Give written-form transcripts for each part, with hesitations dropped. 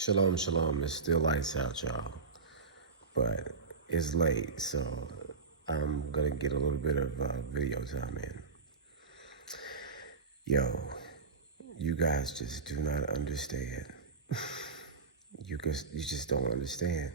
Shalom, shalom. It's still lights out, y'all. But it's late, so I'm going to get a little bit of video time in. Yo, you guys just do not understand. You just don't understand.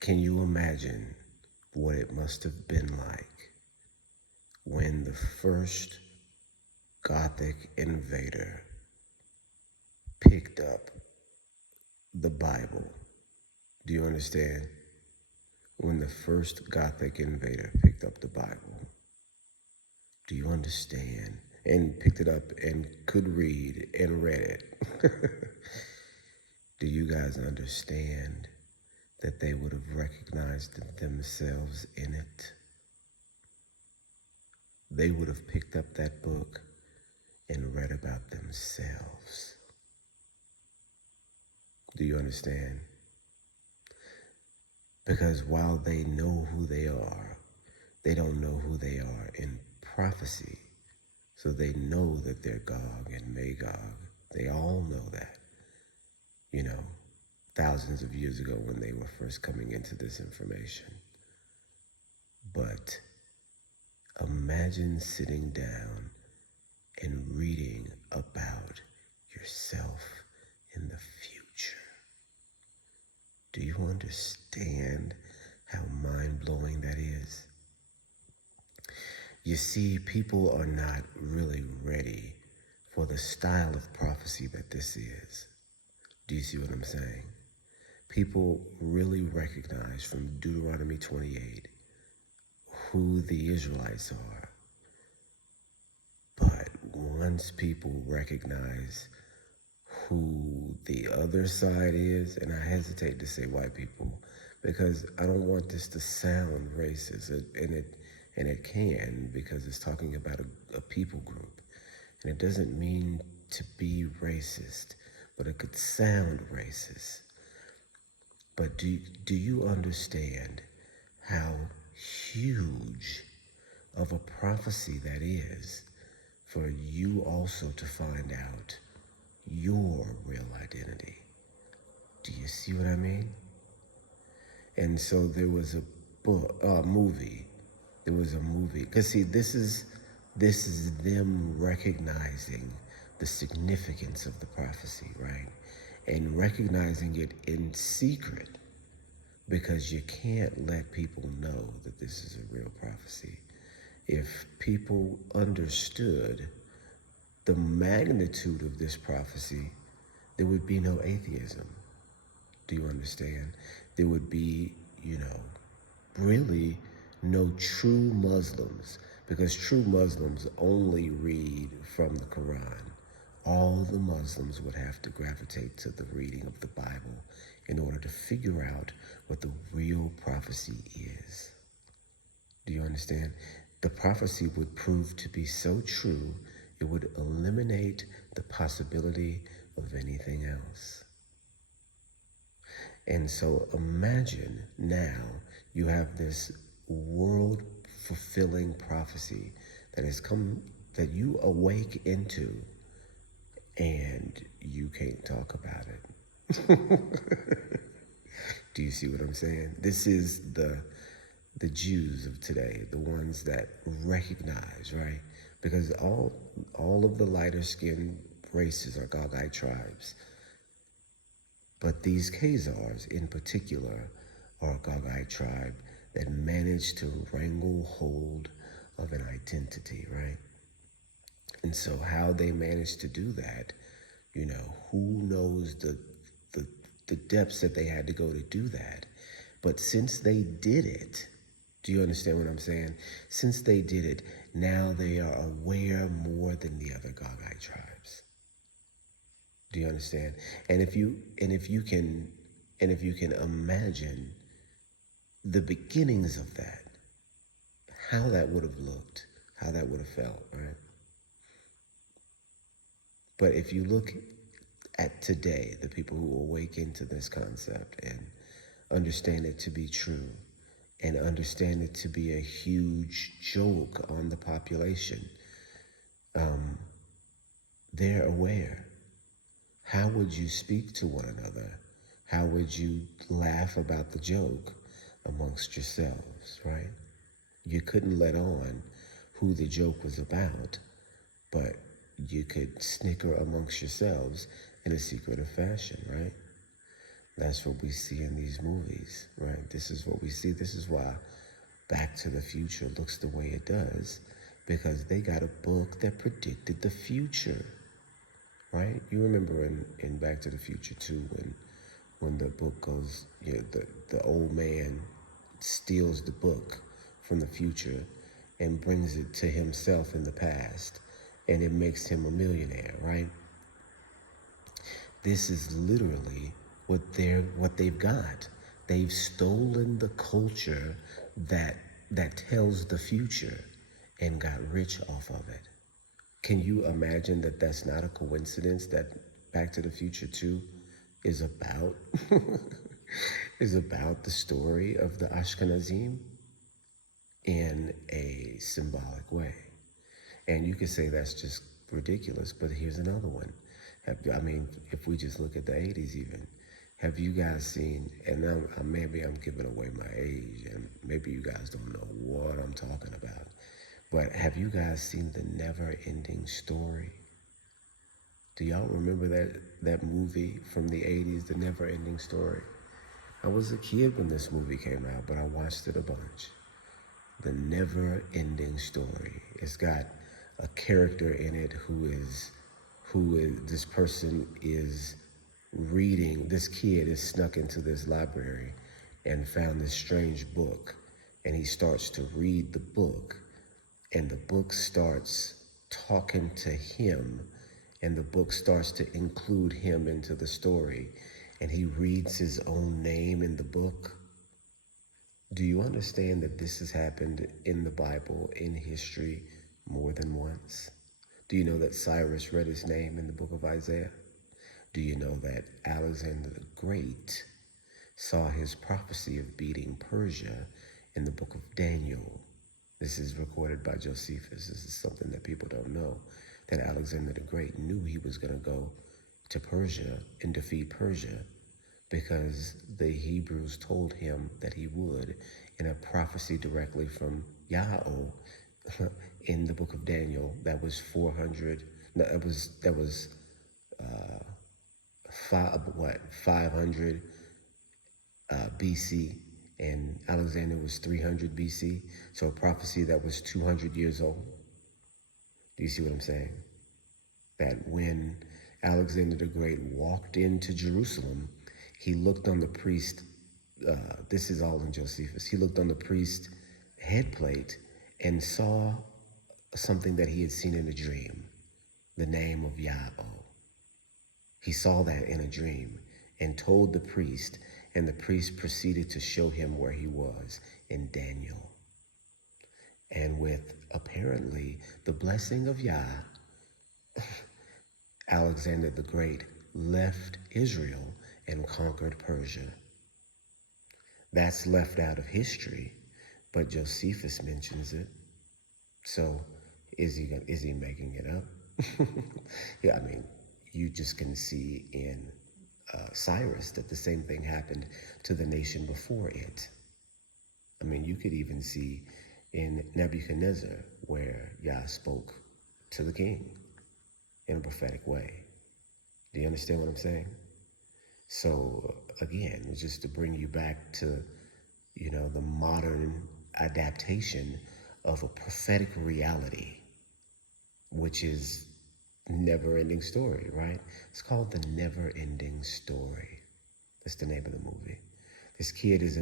Can you imagine what it must have been like when the first Gothic invader picked up the Bible? Do you understand? When the first Gothic invader picked up the Bible, do you understand? And picked it up and could read and read it. Do you guys understand that they would have recognized themselves in it? They would have picked up that book and read about themselves. Do you understand? Because while they know who they are, they don't know who they are in prophecy. So they know that they're Gog and Magog. They all know that, thousands of years ago when they were first coming into this information. But imagine sitting down and reading about yourself in the future. Do you understand how mind-blowing that is? You see, people are not really ready for the style of prophecy that this is. Do you see what I'm saying? People really recognize from Deuteronomy 28 who the Israelites are. But once people recognize who the other side is, and I hesitate to say white people, because I don't want this to sound racist, and it can, because it's talking about a people group. And it doesn't mean to be racist, but it could sound racist. But do you understand how huge of a prophecy that is for you also to find out your real identity? Do you see what I mean? And so there was a movie. There was a movie. Because see, this is them recognizing the significance of the prophecy, right? And recognizing it in secret, because you can't let people know that this is a real prophecy. If people understood the magnitude of this prophecy, there would be no atheism. Do you understand? There would be, really no true Muslims, because true Muslims only read from the Quran. All the Muslims would have to gravitate to the reading of the Bible in order to figure out what the real prophecy is. Do you understand? The prophecy would prove to be so true, it would eliminate the possibility of anything else. And so imagine now you have this world-fulfilling prophecy that has come, that you awake into, and you can't talk about it. Do you see what I'm saying? This is the Jews of today, the ones that recognize, right? Because all of the lighter skinned races are Gogite tribes. But these Khazars in particular are a Gogite tribe that managed to wrangle hold of an identity, right? And so how they managed to do that, who knows the depths that they had to go to do that. But since they did it, do you understand what I'm saying? Since they did it, now they are aware more than the other Gogite tribes. Do you understand? And if you can imagine the beginnings of that, how that would have looked, how that would have felt, right? But if you look at today, the people who awaken to this concept and understand it to be true, and understand it to be a huge joke on the population, they're aware. how would you speak to one another? How would you laugh about the joke amongst yourselves, right? You couldn't let on who the joke was about, but you could snicker amongst yourselves in a secretive fashion, right? That's what we see in these movies, right? This is what we see. This is why Back to the Future looks the way it does, because they got a book that predicted the future, right? You remember in Back to the Future 2 when the book goes, you know, the old man steals the book from the future and brings it to himself in the past, and it makes him a millionaire, right? This is literally what they've got. They've stolen the culture that tells the future and got rich off of it. Can you imagine that that's not a coincidence that Back to the Future 2 is about is about the story of the Ashkenazim in a symbolic way? And you could say that's just ridiculous, but here's another one. If we just look at the 80s even, have you guys seen, and maybe I'm giving away my age, and maybe you guys don't know what I'm talking about, but have you guys seen The Never Ending Story? Do y'all remember that movie from the 80s, The Never Ending Story? I was a kid when this movie came out, but I watched it a bunch. The Never Ending Story. It's got a character in it who is this person is reading, this kid is snuck into this library and found this strange book, and he starts to read the book, and the book starts talking to him, and the book starts to include him into the story, and he reads his own name in the book. Do you understand that this has happened in the Bible, in history, more than once? Do you know that Cyrus read his name in the book of Isaiah? Do you know that Alexander the Great saw his prophecy of beating Persia in the book of Daniel? This is recorded by Josephus. This is something that people don't know, that Alexander the Great knew he was going to go to Persia and defeat Persia because the Hebrews told him that he would, in a prophecy directly from Yahweh in the book of Daniel. That was 500 BC, and Alexander was 300 BC. So a prophecy that was 200 years old. Do you see what I'm saying? That when Alexander the Great walked into Jerusalem, he looked on the priest. This is all in Josephus. He looked on the priest's headplate and saw something that he had seen in a dream, the name of Yahweh. He saw that in a dream and told the priest, and the priest proceeded to show him where he was in Daniel. And with apparently the blessing of Yah, Alexander the Great left Israel and conquered Persia. That's left out of history, but Josephus mentions it. So is he making it up? Yeah, you just can see in Cyrus that the same thing happened to the nation before it. You could even see in Nebuchadnezzar where Yah spoke to the king in a prophetic way. Do you understand what I'm saying? So again, it's just to bring you back to, the modern adaptation of a prophetic reality, which is Never-Ending Story, right? It's called The Never-Ending Story. That's the name of the movie. This kid is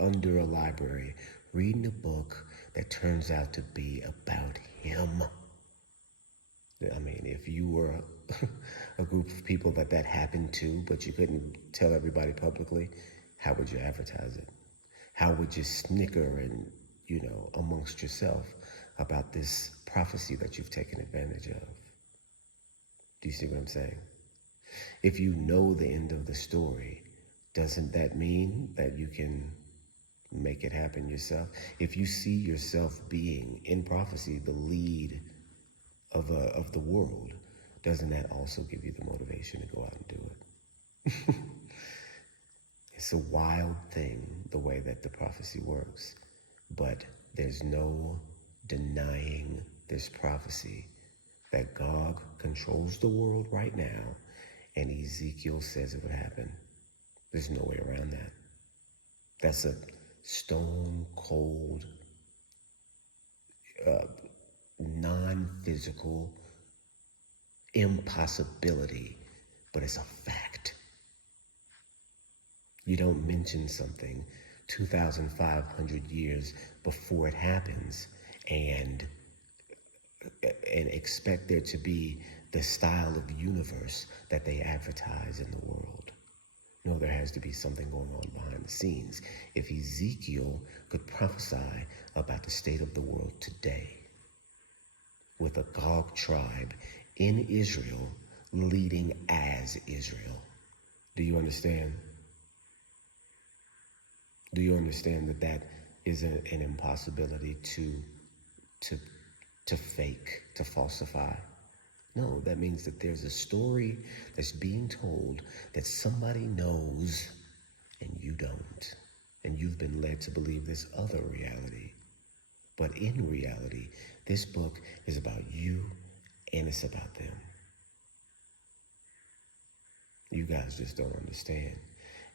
under a library reading a book that turns out to be about him. If you were a group of people that happened to, but you couldn't tell everybody publicly, how would you advertise it? How would you snicker and, amongst yourself about this prophecy that you've taken advantage of? Do you see what I'm saying? If you know the end of the story, doesn't that mean that you can make it happen yourself? If you see yourself being, in prophecy, the lead of the world, doesn't that also give you the motivation? It's a wild thing, the way that the prophecy works, but there's no denying this prophecy that Gog controls the world right now, and Ezekiel says it would happen. There's no way around that. That's a stone cold, non-physical impossibility, but it's a fact. You don't mention something 2,500 years before it happens and expect there to be the style of universe that they advertise in the world. No, there has to be something going on behind the scenes. If Ezekiel could prophesy about the state of the world today, with a Gog tribe in Israel leading as Israel, do you understand? Do you understand that that is an impossibility to fake, to falsify? No, that means that there's a story that's being told that somebody knows and you don't. And you've been led to believe this other reality. But in reality, this book is about you and it's about them. You guys just don't understand.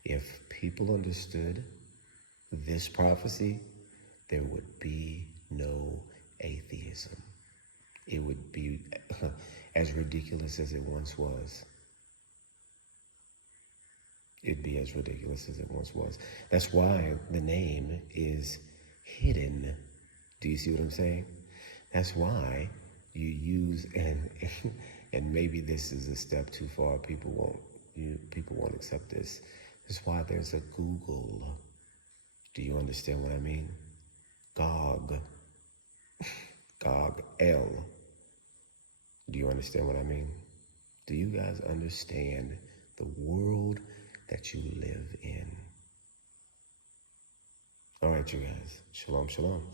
If people understood this prophecy, there would be no atheism. It would be as ridiculous as it once was. It'd be as ridiculous as it once was. That's why the name is hidden. Do you see what I'm saying? That's why you use, and maybe this is a step too far. People won't accept this. That's why there's a Google. Do you understand what I mean? Gog. Gog L. Do you understand what I mean? Do you guys understand the world that you live in? All right, you guys. Shalom, shalom.